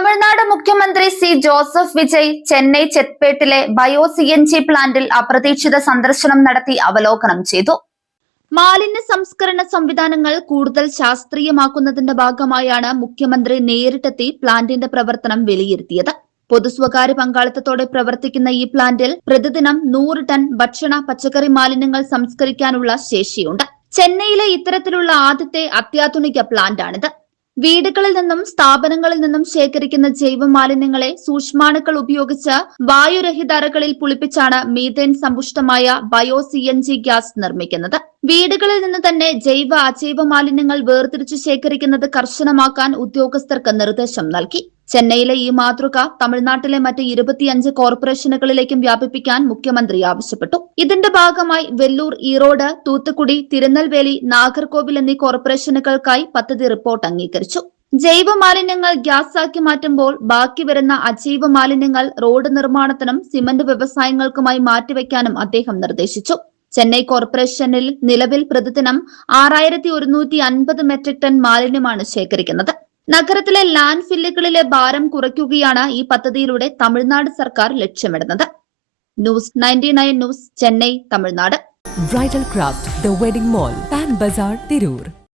തമിഴ്നാട് മുഖ്യമന്ത്രി സി ജോസഫ് വിജയ് ചെന്നൈ ചെത്പേട്ടിലെ bio CNG പ്ലാന്റിൽ അപ്രതീക്ഷിത സന്ദർശനം നടത്തി അവലോകനം ചെയ്തു. മാലിന്യ സംസ്കരണ സംവിധാനങ്ങൾ കൂടുതൽ ശാസ്ത്രീയമാക്കുന്നതിന്റെ ഭാഗമായാണ് മുഖ്യമന്ത്രി നേരിട്ടെത്തി പ്ലാന്റിന്റെ പ്രവർത്തനം വിലയിരുത്തിയത്. പൊതുസ്വകാര്യ പങ്കാളിത്തത്തോടെ പ്രവർത്തിക്കുന്ന ഈ പ്ലാന്റിൽ പ്രതിദിനം 100 ടൺ ഭക്ഷണ പച്ചക്കറി മാലിന്യങ്ങൾ സംസ്കരിക്കാനുള്ള ശേഷിയുണ്ട്. ചെന്നൈയിലെ ഇത്തരത്തിലുള്ള ആദ്യത്തെ അത്യാധുനിക പ്ലാന്റാണിത്. വീടുകളിൽ നിന്നും സ്ഥാപനങ്ങളിൽ നിന്നും ശേഖരിക്കുന്ന ജൈവ മാലിന്യങ്ങളെ സൂക്ഷ്മാണുക്കൾ ഉപയോഗിച്ച് വായുരഹിത അറകളിൽ പുളിപ്പിച്ചാണ് മീഥേൻ സമ്പുഷ്ടമായ ബയോ CNG ഗ്യാസ് നിർമ്മിക്കുന്നത്. വീടുകളിൽ നിന്ന് തന്നെ ജൈവ അജൈവ മാലിന്യങ്ങൾ വേർതിരിച്ചു ശേഖരിക്കുന്നത് കർശനമാക്കാൻ ഉദ്യോഗസ്ഥർക്ക് നിർദ്ദേശം നൽകി. ചെന്നൈയിലെ ഈ മാതൃക തമിഴ്നാട്ടിലെ മറ്റ് 25 കോർപ്പറേഷനുകളിലേക്കും വ്യാപിപ്പിക്കാൻ മുഖ്യമന്ത്രി ആവശ്യപ്പെട്ടു. ഇതിന്റെ ഭാഗമായി വെല്ലൂർ, ഈറോഡ്, തൂത്തുക്കുടി, തിരുനെൽവേലി, നാഗർകോവിൽ എന്നീ കോർപ്പറേഷനുകൾക്കായി പദ്ധതി റിപ്പോർട്ട് അംഗീകരിച്ചു. ജൈവ മാലിന്യങ്ങൾ ഗ്യാസാക്കി മാറ്റുമ്പോൾ ബാക്കി വരുന്ന അജൈവ മാലിന്യങ്ങൾ റോഡ് നിർമ്മാണത്തിനും സിമന്റ് വ്യവസായങ്ങൾക്കുമായി മാറ്റിവെക്കാനും അദ്ദേഹം നിർദ്ദേശിച്ചു. ചെന്നൈ കോർപ്പറേഷനിൽ നിലവിൽ പ്രതിദിനം 6150 മെട്രിക് ടൺ മാലിന്യമാണ് ശേഖരിക്കുന്നത്. നഗരത്തിലെ ലാൻഡ് ഫില്ലുകളിലെ ഭാരം കുറയ്ക്കുകയാണ് ഈ പദ്ധതിയിലൂടെ തമിഴ്നാട് സർക്കാർ ലക്ഷ്യമിടുന്നത്. News 99 news, Chennai, Tamil Nadu. Bridal craft, the wedding mall, Pan Bazaar, Tirur.